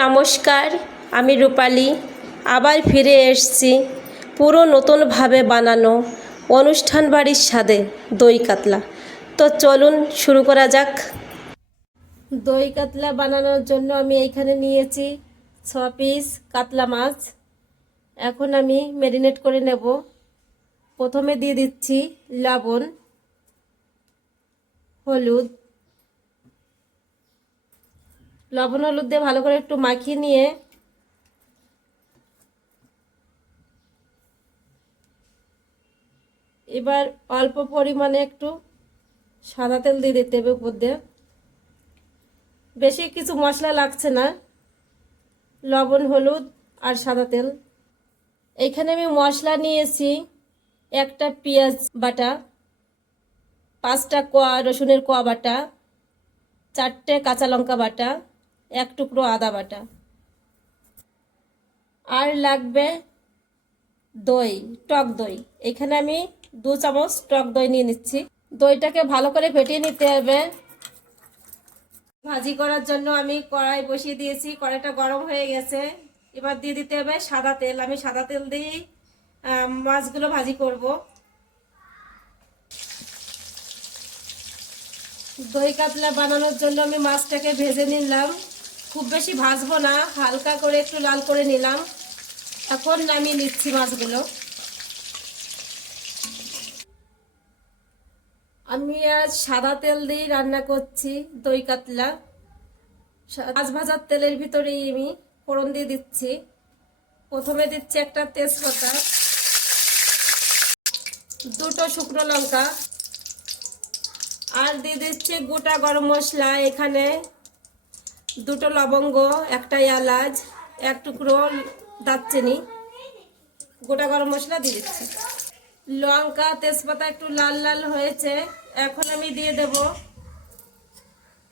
নমস্কার, আমি রূপালী আবার ফিরে এসেছি পুরো নতুনভাবে বানানো অনুষ্ঠান বাড়ির স্বাদে দই কাতলা। তো চলুন শুরু করা যাক। দই কাতলা বানানোর জন্য আমি এইখানে নিয়েছি 6 পিস কাতলা মাছ। এখন আমি ম্যারিনেট করে নেব। প্রথমে দিয়ে দিচ্ছি লবণ, হলুদ। লবণ হলুদ দিয়ে ভালো করে একটু মাখিয়ে নিয়ে এবার অল্প পরিমাণে একটু সাদা তেল দিয়ে দিতে হবে উপর দিয়ে। বেশি কিছু মশলা লাগছে না, লবণ হলুদ আর সাদা তেল। এইখানে আমি মশলা নিয়েছি একটা পেঁয়াজ বাটা, 5টা কোয়া রসুনের কোয়া বাটা, 4টে কাঁচা লঙ্কা বাটা, 1 টুকরো আদা বাটা। আর লাগবে দই, টক দই। এখানে আমি 2 চামচ টক দই নিয়ে নিচ্ছি। দইটাকে ভালো করে ফেটিয়ে নিতে হবে। ভাজি করার জন্য আমি কড়াই বসিয়ে দিয়েছি, কড়াইটা গরম হয়ে গেছে। এবার দিয়ে দিতে হবে সাদা তেল। আমি সাদা তেল দিয়েই মাছগুলো ভাজি করব। দই কাতলা বানানোর জন্য আমি মাছটাকে ভেজে নিলাম। খুব বেশি ভাজবো না, হালকা করে একটু লাল করে নিলাম। এখন নামিয়ে নিচ্ছি মাছগুলো। আমি আজ সাদা তেল দিয়ে রান্না করছি দই কাতলা। মাছ ভাজার তেলের ভিতরেই আমি ফোড়ন দিয়ে দিচ্ছি। প্রথমে দিচ্ছি একটা তেজপাতা, 2টো শুকনো লঙ্কা, আর দিয়ে দিচ্ছি গোটা গরম মশলা। এখানে 2টো লবঙ্গ, একটা এলাচ, 1 টুকরো দারচিনি, গোটা গরম মশলা দিয়ে দিচ্ছি। লঙ্কা তেজপাতা একটু লাল লাল হয়েছে। এখন আমি দিয়ে দেব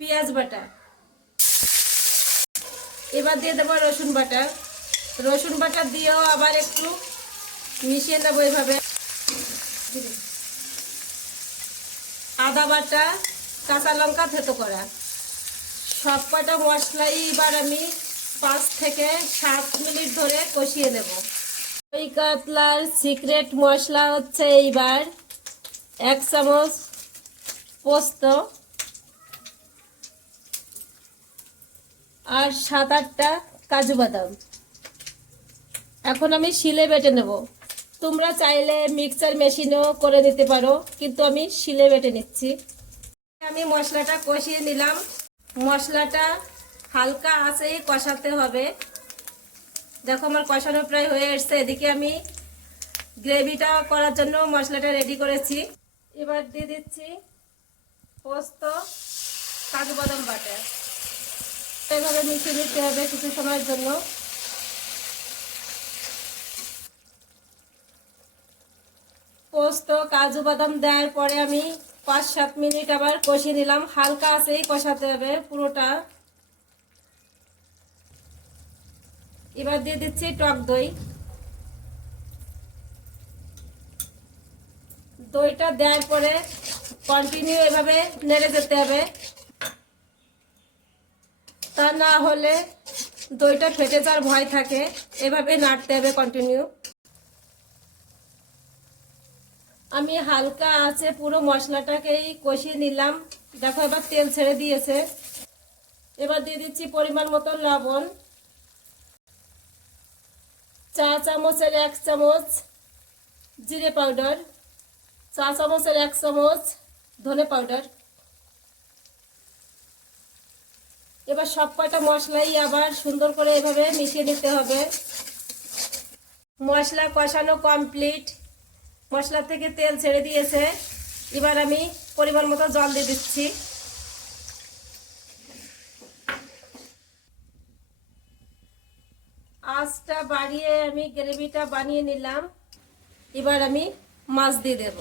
পেঁয়াজ বাটা। এবার দিয়ে দেবো রসুন বাটা। রসুন বাটা দিয়েও আবার একটু মিশিয়ে নেবো এইভাবে। আদা বাটা, কাঁচা লঙ্কা থেতো করা, সব কটা মশলাই এবার আমি 5 থেকে 7 মিনিট ধরে কষিয়ে নেব। দই কাতলার সিক্রেট মশলা হচ্ছে এইবার 1 চামচ পোস্ত আর 7-8টা কাজু বাদাম। এখন আমি শিলে বেটে নেব। তোমরা চাইলে মিক্সার মেশিনেও করে নিতে পারো, কিন্তু আমি শিলে বেটে নিচ্ছি। আমি মশলাটা কষিয়ে নিলাম। মশলাটা হালকা আঁচেই কষাতে হবে। দেখো আমার কষানো প্রায় হয়ে এসছে। এদিকে আমি গ্রেভিটা করার জন্য মশলাটা রেডি করেছি। এবার দিয়ে দিচ্ছি পোস্ত, কাজু বাদাম বাটা। এভাবে মিশিয়ে নিতে হবে কিছু সময়ের জন্য। পোস্ত কাজু বাদাম দেওয়ার পরে আমি 5-7 মিনিট আবার কষিয়ে নিলাম। হালকা আঁচেই কষাতে হবে পুরোটা। এবার দিয়ে দিচ্ছি টক দই। দইটা দেওয়ার পরে কন্টিনিউ এভাবে নেড়ে যেতে হবে, তা না হলে দইটা ফেটে যাওয়ার ভয় থাকে। এভাবে নাড়তে হবে কন্টিনিউ। আমি হালকা আঁচে পুরো মশলাটাকেই কষিয়ে নিলাম। দেখো এবার তেল ছেড়ে দিয়েছে। এবার দিয়ে দিচ্ছি পরিমাণ মতো লবণ, 4 চামচের 1 চামচ জিরে পাউডার, 4 চামচের 1 চামচ ধনে পাউডার। এবার সব কয়টা মশলাই আবার সুন্দর করে এভাবে মিশিয়ে নিতে হবে। মশলা কষানো কমপ্লিট। মশলা থেকে তেল ছেড়ে দিয়েছে। এবার আমি পরিমাণ মতো জল দিয়ে দিচ্ছি। আঁচটা বাড়িয়ে আমি গ্রেভিটা বানিয়ে নিলাম। এবার আমি মাছ দিয়ে দেব।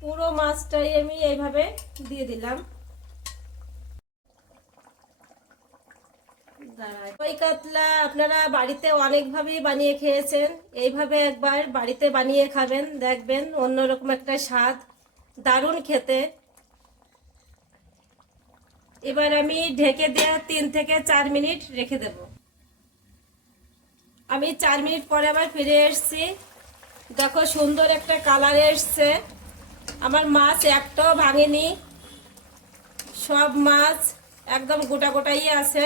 পুরো মাছটাই আমি এইভাবে দিয়ে দিলাম। দই কাতলা আপনারা বাড়িতে অনেকভাবেই বানিয়ে খেয়েছেন। এইভাবে একবার বাড়িতে বানিয়ে খাবেন, দেখবেন অন্যরকম একটা স্বাদ, দারুণ খেতে। এবার আমি ঢেকে দিয়ে 3 থেকে 4 মিনিট রেখে দেব। আমি 4 মিনিট পরে আবার ফিরে এসেছি। দেখো সুন্দর একটা কালার এসছে। আমার মাছ একটাও ভাঙেনি, সব মাছ একদম গোটা গোটাই আছে।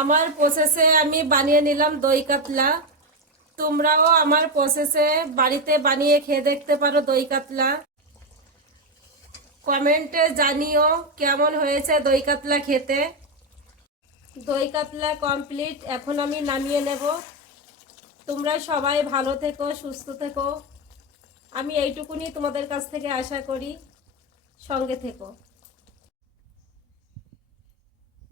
আমার প্রসেসে আমি বানিয়ে নিলাম দই কাতলা। তোমরাও আমার প্রসেসে বাড়িতে বানিয়ে খেয়ে দেখতে পারো দই কাতলা। কমেন্টে জানিও কেমন হয়েছে দই কাতলা খেতে। দই কাতলা কমপ্লিট, এখন আমি নামিয়ে নেব। তোমরা সবাই ভালো থেকো, সুস্থ থেকো। আমি এইটুকুনি তোমাদের কাছ থেকে আশা করি। সঙ্গে থেকো।